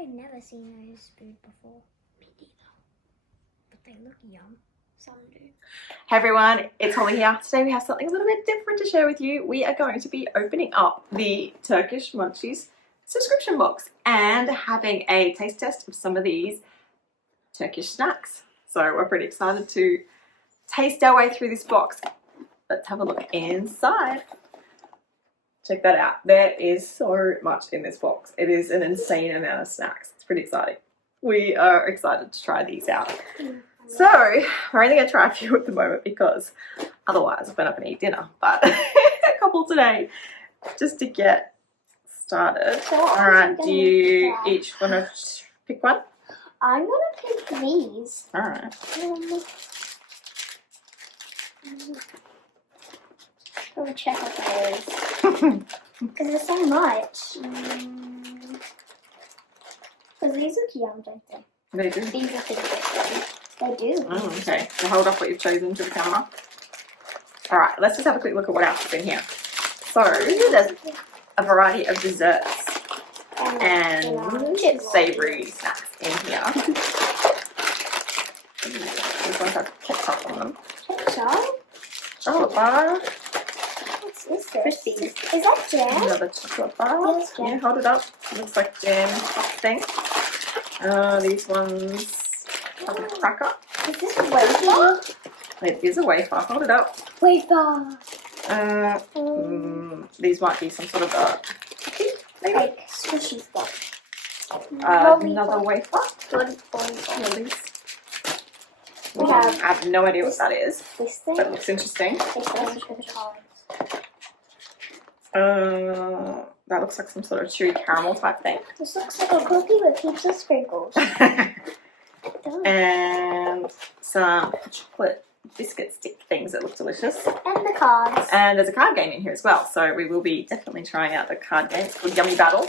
I've never seen those food before. Me neither. But they look yum. Some do. Hey everyone, it's Holly here. Today we have something a little bit different to share with you. We are going to be opening up the Turkish Munchies subscription box and having a taste test of some of these Turkish snacks. So we're pretty excited to taste our way through this box. Let's have a look inside. Check that out. There is so much in this box. It is an insane amount of snacks. It's pretty exciting. We are excited to try these out. So we're only going to try a few at the moment because otherwise I've been up and eat dinner. But a couple today just to get started. Alright, do you each want to pick one? I'm going to pick these. Alright. Go check out those. Because there's so much. Because these look yum, don't they? They do. These are good. They do. Okay, so hold up what you've chosen to the camera. Alright, let's just have a quick look at what else is in here. So, there's a variety of desserts and savoury snacks in here. These ones have ketchup on them. Ketchup? Chocolate bar. What's this? Crispies. Is that jam? Another chocolate bar. Yes, jam. Yeah, hold it up. Looks like jam thing. These ones have a cracker. Is this wafer? It is a wafer. Hold it up. Wafer. These might be some sort of a cookie, maybe. Like squishy stuff. Another wafer. Lollies. I have no idea what that is, This thing. but it looks interesting. That looks like some sort of chewy caramel type thing. This looks like a cookie with pizza sprinkles. And some chocolate biscuit stick things that look delicious. And the cards. And there's a card game in here as well, so we will be definitely trying out the card game. It's called Yummy Battle.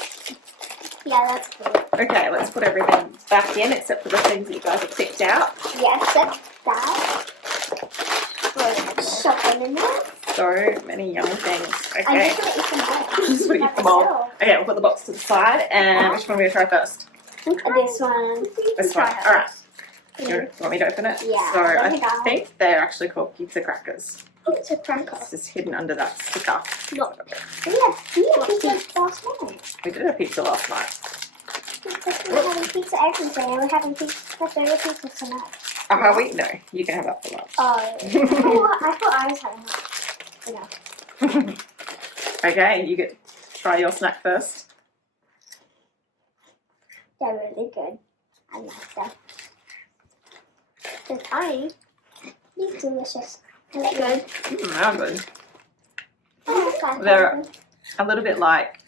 Yeah, that's cool. Okay, let's put everything back in except for the things that you guys have picked out. Yeah, except that. Put something in there. So many yummy things. I'm Okay. just going to eat them all. Just want to eat them all. Okay, we'll put the box to the side. And which one are we going to try first? This one. This one. Alright. You want me to open it? Yeah, So let I me go. think they're actually called pizza crackers. Pizza cracker. It's just hidden under that sticker. Look. We had pizza last night. We did have pizza last night. Because we're having pizza every day. We're having pizza tonight. Oh, have we? No, you can have that for lunch. Oh, I thought I was having that. Okay, you get try your snack first. They're really good. I like them. They're tiny. They're delicious. They're good. They're good. Oh, They're a little bit like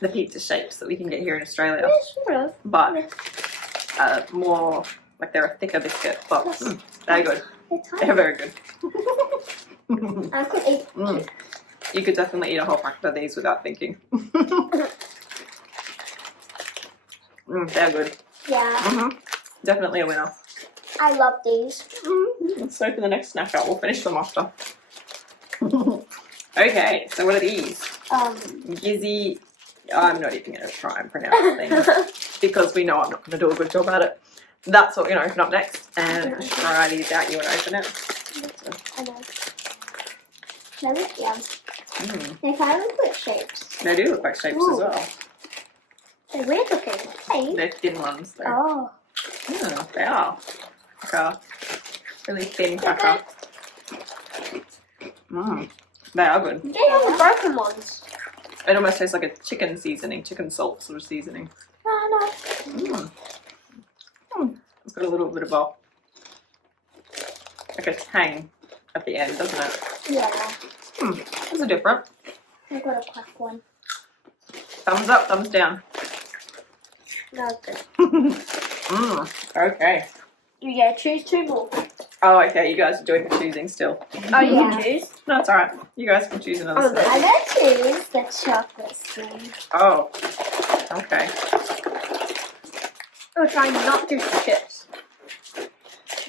the pizza shapes that we can get here in Australia, sort of. but more like they're a thicker biscuit. But they're good. They're tiny. They're very good. I could eat. You could definitely eat a whole packet of these without thinking. They're good. Yeah. Definitely a winner. I love these. Let's open the next snack out. We'll finish them after. Okay, so what are these? Gizzy. I'm not even going to try and pronounce things because we know I'm not going to do a good job at it. That's what we're going to open up next and try these out. You want to open it? I know. They look yum. They kind of look like shapes. They do look like shapes as well. They're weird looking. Hey. They're thin ones though. Oh. Yeah, they are. Like a really thin cracker. They are good. They have the broken ones. It almost tastes like a chicken seasoning, chicken salt sort of seasoning. Oh, no. It's got a little bit of a, like a tang at the end, doesn't it? Yeah. Those are different. I got a crack one. Thumbs up, thumbs down. No good. Okay. You gotta choose two more. Oh, okay, you guys are doing the choosing still. Oh, you can choose? No, it's alright. You guys can choose another snack. I'm gonna choose the chocolate thing. Oh, okay. We're trying not to do the chips.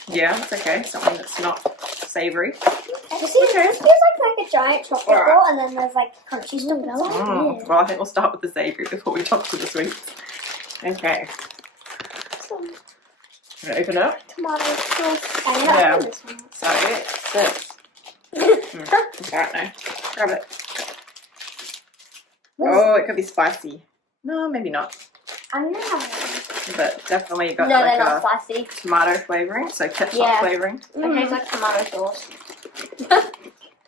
Yeah, that's okay. Something that's not savoury. This feels like a giant chocolate ball, and then there's like crunchy stuff. Well, I think we'll start with the savoury before we talk to the sweets. Okay. Gonna open it up. Tomato sauce. I Yeah. love this one. So it's this. Alright, now grab it. Oh, it could be spicy. No, maybe not. I'm gonna have one. But definitely got No, like they're a not spicy. tomato flavoring, so ketchup Yeah. flavoring. It tastes like tomato sauce.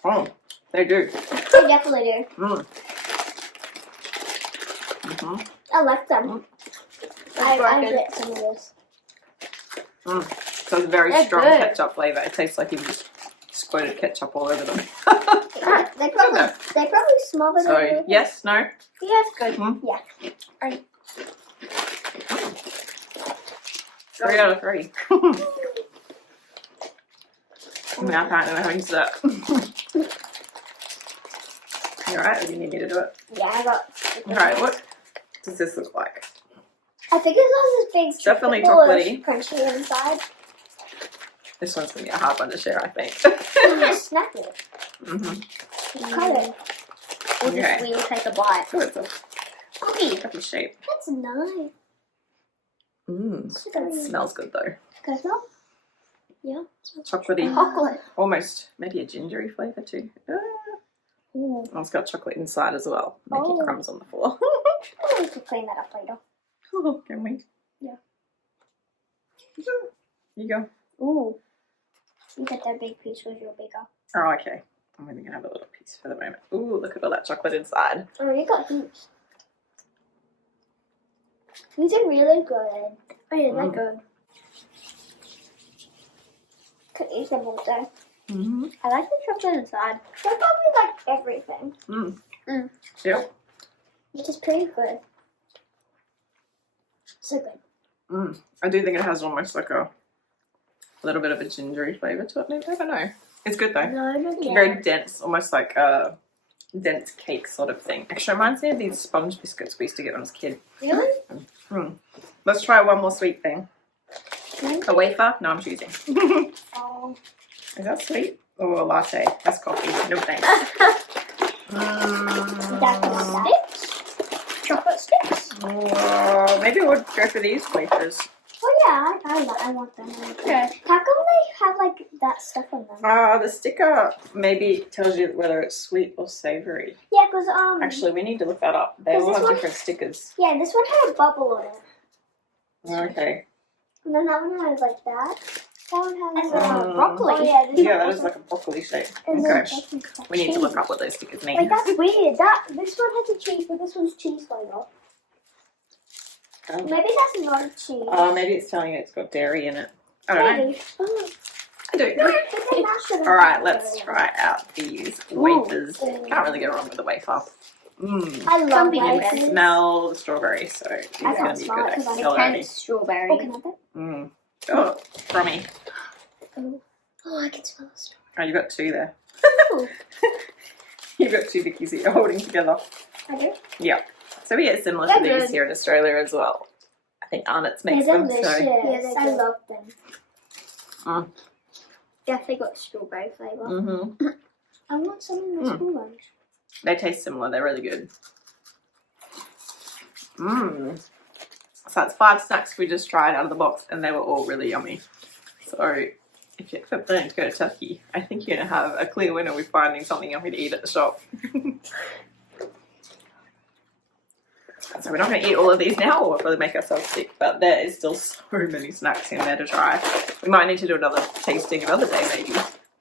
Oh, they do. They definitely do. Mm. Mm-hmm. I like them. I broken. get some of this. So it's very They're strong good. ketchup flavour. It tastes like you've just squirted ketchup all over them. They probably smell it. So, yes, no? Yeah, it's good. Mm. Yeah. 3 out of 3. Now apparently we're having dessert. You alright, or do you need me to do it? Yeah, I got. Alright, what does this look like? I think it has this big. Definitely ball of chocolatey. Crunchy inside. This one's going to be a hard one to share, I think. You just snap it. Mm-hmm. Cut it. Or Okay. just we'll take a bite. Oh, it's a Coffee. happy shape. That's nice. It smells good though. Can I smell? Yeah. Chocolatey. Chocolate. Almost maybe a gingery flavour too. Ooh. Oh, it's got chocolate inside as well, making Oh. crumbs on the floor. Oh, we could clean that up later. Oh, can we? Yeah. Here you go. Ooh. You get that big piece because you're bigger. Oh, okay. I'm only gonna have a little piece for the moment. Ooh, look at all that chocolate inside. Oh, you got heaps. These are really good. Oh, yeah, they're good. Could eat them all day. Mm-hmm. I like the chocolate inside. They're probably like everything. Yep. Which is pretty good. So good. I do think it has almost like a little bit of a gingery flavour to it. Maybe, I don't know. It's good though. No, Very dense, almost like a dense cake sort of thing. Actually, reminds me of these sponge biscuits we used to get when I was a kid. Really? Let's try one more sweet thing. A wafer? No, I'm choosing. Oh. Is that sweet? Or a latte? That's coffee. No thanks. That's sticks? Chocolate sticks? Maybe we'll go for these wafers. Oh yeah, I want them. Okay. How come they have like that stuff on them? The sticker maybe tells you whether it's sweet or savoury. Yeah, because Actually, we need to look that up. They Is all this have one- different stickers. yeah, this one had a bubble on it. Okay. And then that one has like that. That one has broccoli. Oh yeah, this Yeah, one that has is like a broccoli shape. and then Okay. this one's got We need to cheese. look up what those stickers mean. Like that's weird. This one has a cheese, but this one's cheese flavour. Oh. Maybe that's not a cheese. Maybe it's telling you it's got dairy in it. I don't know. Maybe. Oh. I do. No, I think they mashed it up. Alright, let's try out these wafers. Can't really go wrong with a wafer. I love Some people You wafers. smell the strawberry, so these are I going can't to be smell good. it 'cause I I can tell And already. strawberry. Oh, can I have that? Oh, crummy. Oh, I can smell the strawberry. Oh, you got two there. Ooh. You've got two Vickies that you're holding together. I do. Yeah. So we get similar They're to these good. here in Australia as well. I think Arnott's makes They're them. delicious. So. Yeah, I love them. Definitely got strawberry flavour. Mm-hmm. I want some in the school lunch. They taste similar. They're really good. So that's 5 snacks we just tried out of the box, and they were all really yummy. So if you're ever planning to go to Turkey, I think you're going to have a clear winner with finding something yummy to eat at the shop. So we're not going to eat all of these now or really make ourselves sick, but there is still so many snacks in there to try. We might need to do another tasting another day maybe.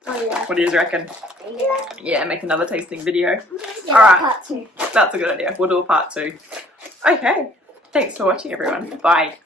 Oh yeah. What do you reckon? Yeah. Yeah, make another tasting video. Yeah, All right. part 2. That's a good idea. We'll do a part 2. Okay. Thanks for watching, everyone. Bye.